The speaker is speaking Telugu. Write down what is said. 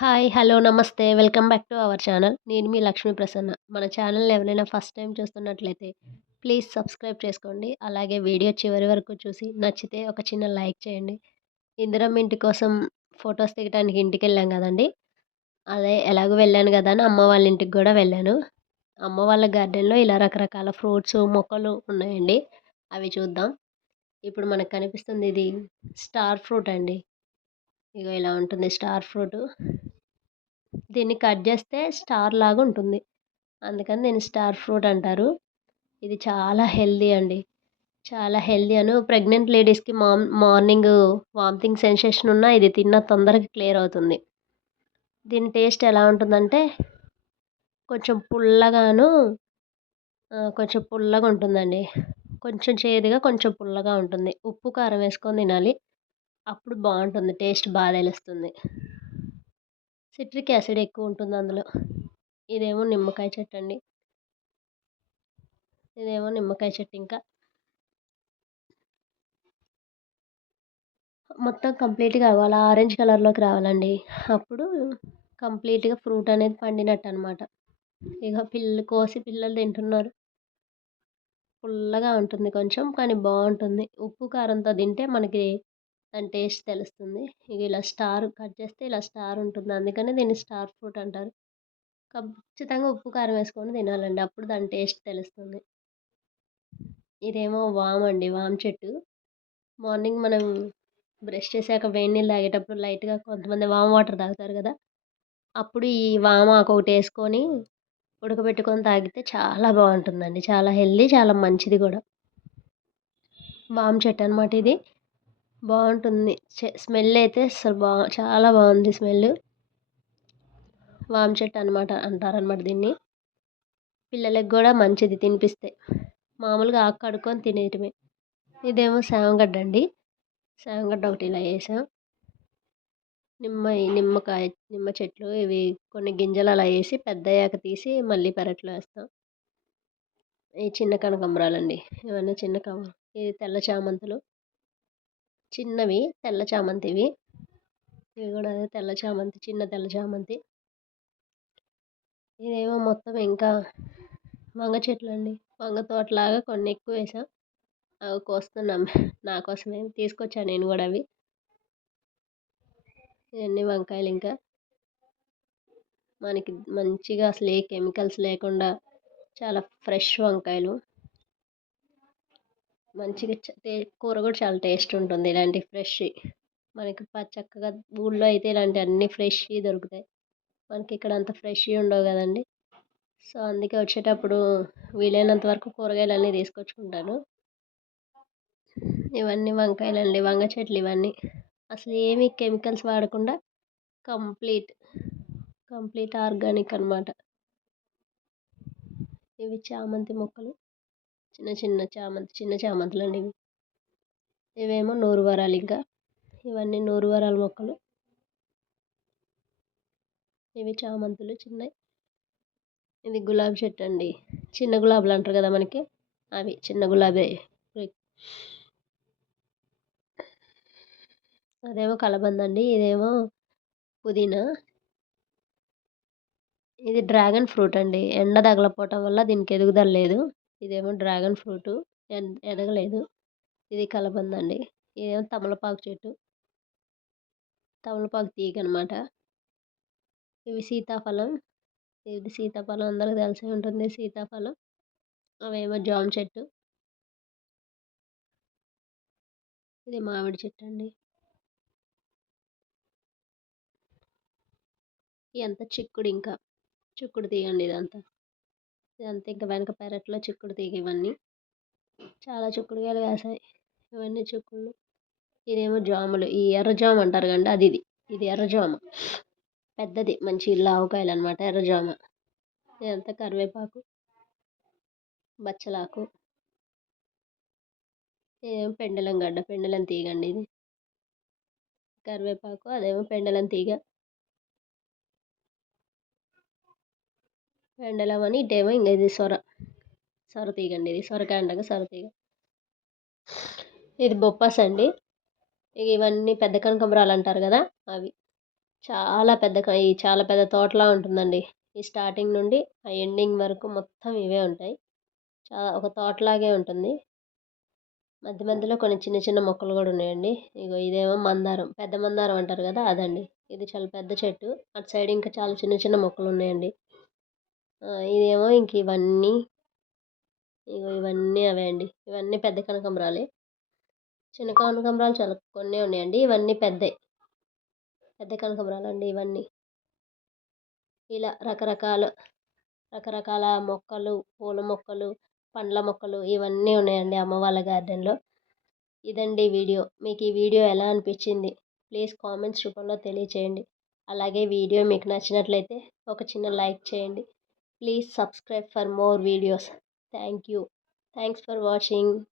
హాయ్ హలో నమస్తే. Welcome back to our channel. నేను మీ లక్ష్మీ ప్రసన్న. మన ఛానల్ ఎవరైనా ఫస్ట్ టైం చూస్తున్నట్లయితే ప్లీజ్ సబ్స్క్రైబ్ చేసుకోండి. అలాగే వీడియో చివరి వరకు చూసి నచ్చితే ఒక చిన్న లైక్ చేయండి. ఇందిరం ఇంటి కోసం ఫొటోస్ దిగడానికి ఇంటికి వెళ్ళాం కదండి. అదే ఎలాగో వెళ్ళాను కదా అని అమ్మ వాళ్ళ ఇంటికి కూడా వెళ్ళాను. అమ్మ వాళ్ళ గార్డెన్లో ఇలా రకరకాల ఫ్రూట్స్ మొక్కలు ఉన్నాయండి. అవి చూద్దాం. ఇప్పుడు మనకు కనిపిస్తుంది ఇది స్టార్ ఫ్రూట్ అండి. ఇక ఇలా ఉంటుంది స్టార్ ఫ్రూట్. దీన్ని కట్ చేస్తే స్టార్ లాగా ఉంటుంది. అందుకని దీన్ని స్టార్ ఫ్రూట్ అంటారు. ఇది చాలా హెల్దీ అండి. చాలా హెల్దీ అను ప్రెగ్నెంట్ లేడీస్కి మామ్ మార్నింగ్ వామిటింగ్ సెన్సేషన్ ఉన్నా ఇది తిన్న తొందరగా క్లియర్ అవుతుంది. దీని టేస్ట్ ఎలా ఉంటుందంటే కొంచెం పుల్లగాను కొంచెం పుల్లగా ఉంటుందండి కొంచెం చేదుగా కొంచెం పుల్లగా ఉంటుంది. ఉప్పు కారం వేసుకొని తినాలి. అప్పుడు బాగుంటుంది. టేస్ట్ బాగా తెలుస్తుంది. సిట్రిక్ యాసిడ్ ఎక్కువ ఉంటుంది అందులో. ఇదేమో నిమ్మకాయ చెట్టు అండి. ఇదేమో నిమ్మకాయ చెట్టు ఇంకా. మొత్తం కంప్లీట్గా అవ్వాలి ఆరెంజ్ కలర్లోకి రావాలండి. అప్పుడు కంప్లీట్గా ఫ్రూట్ అనేది పండినట్టు అనమాట ఇక పిల్లలు కోసి పిల్లలు తింటున్నారు. పుల్లగా ఉంటుంది కొంచెం కానీ బాగుంటుంది. ఉప్పు కారంతో తింటే మనకి దాని టేస్ట్ తెలుస్తుంది. ఇక ఇలా స్టార్ కట్ చేస్తే ఇలా స్టార్ ఉంటుంది. అందుకని దీన్ని స్టార్ ఫ్రూట్ అంటారు. ఖచ్చితంగా ఉప్పు కారం వేసుకొని తినాలండి. అప్పుడు దాని టేస్ట్ తెలుస్తుంది. ఇదేమో వామ్ అండి. వామ్ చెట్టు. మార్నింగ్ మనం బ్రష్ చేశాక వేడి నీళ్ళు తాగేటప్పుడు లైట్గా కొంతమంది వామ్ వాటర్ తాగుతారు కదా. అప్పుడు ఈ వామ్ ఒకటి వేసుకొని ఉడకబెట్టుకొని తాగితే చాలా బాగుంటుందండి. చాలా హెల్దీ చాలా మంచిది కూడా. వామ్ చెట్టు అనమాట ఇది. బాగుంటుంది. స్మెల్ అయితే అసలు బా చాలా బాగుంది స్మెల్ వామ్ చెట్టు అనమాట అంటారనమాట దీన్ని. పిల్లలకి కూడా మంచిది తినిపిస్తే. మామూలుగా ఆకు కడుక్కొని తినేయటమే. ఇదేమో సామగడ్డ అండి. సామగడ్డ ఒకటి ఇలా వేసాం. నిమ్మ నిమ్మకాయ నిమ్మ చెట్లు ఇవి కొన్ని గింజలు అలా వేసి పెద్దయ్యాక తీసి మళ్ళీ పెరట్లో వేస్తాం. ఈ చిన్న కనకంబరాలండి. ఇవన్నీ చిన్న కమ ఇది తెల్ల చామంతులు. చిన్నవి తెల్ల చామంతివి. ఇవి కూడా తెల్ల చామంతి చిన్న తెల్ల చామంతి. ఇదేమో మొత్తం ఇంకా వంగ చెట్లు అండి వంగ తోటలాగా కొన్ని ఎక్కువ వేసాం. అవి కోస్తున్నాం. నా కోసమే తీసుకొచ్చాను నేను కూడా అవి. ఇవన్నీ వంకాయలు ఇంకా. మనకి మంచిగా అసలు ఏ కెమికల్స్ లేకుండా చాలా ఫ్రెష్ వంకాయలు. మంచిగా కూర కూడా చాలా టేస్ట్ ఉంటుంది. ఇలాంటి ఫ్రెష్ మనకి చక్కగా ఊళ్ళో అయితే ఇలాంటి అన్ని ఫ్రెష్ దొరుకుతాయి. మనకి ఇక్కడ అంత ఫ్రెష్ ఉండవు కదండి. సో అందుకే వచ్చేటప్పుడు వీలైనంత వరకు కూరగాయలు అన్నీ తీసుకొచ్చుకుంటాను. ఇవన్నీ వంకాయలు అండి వంగ చెట్లు ఇవన్నీ. అసలు ఏమీ కెమికల్స్ వాడకుండా కంప్లీట్ కంప్లీట్ ఆర్గానిక్ అనమాట ఇవి చామంతి మొక్కలు. చిన్న చిన్న చామంతి చిన్న చామంతులు అండి ఇవి. ఇవేమో నూరు వరాలు ఇంకా. ఇవన్నీ నూరు వరాల మొక్కలు. ఇవి చామంతులు చిన్నవి ఇది గులాబీ చెట్టు అండి. చిన్న గులాబీలు అంటారు కదా మనకి. అవి చిన్న గులాబీ. అదేమో కలబంద అండి. ఇదేమో పుదీనా. ఇది డ్రాగన్ ఫ్రూట్ అండి. ఎండ తగలపోవటం వల్ల దీనికి ఎదుగుదల లేదు. ఇదేమో డ్రాగన్ ఫ్రూట్. ఎదగలేదు ఇది కలబంద అండి ఇదేమో తమలపాకు చెట్టు. తమలపాకు తీగ అనమాట ఇవి సీతాఫలం. ఇది సీతాఫలం అందరికీ తెలిసే ఉంటుంది. సీతాఫలం అవేమో జామ చెట్టు. ఇది మామిడి చెట్టు అండి ఇదంతా చిక్కుడు ఇంకా. చిక్కుడు తీయండి ఇదంతా. ఇదంతా ఇంకా వెనక పెరట్లో చిక్కుడు తీగ ఇవన్నీ. చాలా చిక్కుడుకాయలు కాసాయి. ఇవన్నీ చిక్కుళ్ళు. ఇదేమో జామలు. ఈ ఎర్రజామ అంటారు కండి అది ఇది. ఇది ఎర్రజామ పెద్దది మంచి లావుకాయలు అనమాట ఎర్రజామ ఇదంతా కరివేపాకు బచ్చలాకు ఇదేమో పెండలం గడ్డ పెండలం తీగండి ఇది. కరివేపాకు అదేమో పెండలం తీగ. ఎండలమని ఇటేమో ఇంక ఇది సొర సొర తీగండి ఇది సొరకాయ అంటాక సొర తీగ. ఇది బొప్పాస్ అండి. ఇవన్నీ పెద్ద కనకంబరాలు అంటారు కదా అవి. చాలా పెద్ద ఈ చాలా పెద్ద తోటలా ఉంటుందండి. ఈ స్టార్టింగ్ నుండి ఆ ఎండింగ్ వరకు మొత్తం ఇవే ఉంటాయి. చాలా ఒక తోటలాగే ఉంటుంది. మధ్య మధ్యలో కొన్ని చిన్న చిన్న మొక్కలు కూడా ఉన్నాయండి. ఇగో ఇదేమో మందారం పెద్ద మందారం అంటారు కదా అదండి. ఇది చాలా పెద్ద చెట్టు. అటు సైడ్ ఇంకా చాలా చిన్న చిన్న మొక్కలు ఉన్నాయండి. ఇదేమో ఇంక ఇవన్నీ. ఇగో ఇవన్నీ అవే అండి. ఇవన్నీ పెద్ద కనకాంబరాలే. చిన్న కనకాంబరాలు చాలా కొన్ని ఉన్నాయండి. ఇవన్నీ పెద్దవి పెద్ద కనకాంబరాలు అండి ఇవన్నీ. ఇలా రకరకాల రకరకాల మొక్కలు పూల మొక్కలు పండ్ల మొక్కలు ఇవన్నీ ఉన్నాయండి అమ్మ వాళ్ళ గార్డెన్లో. ఇదండి వీడియో. మీకు ఈ వీడియో ఎలా అనిపించింది? ప్లీజ్ కామెంట్స్ రూపంలో తెలియచేయండి. అలాగే వీడియో మీకు నచ్చినట్లయితే ఒక చిన్న లైక్ చేయండి. Please subscribe for more videos. Thank you. Thanks for watching.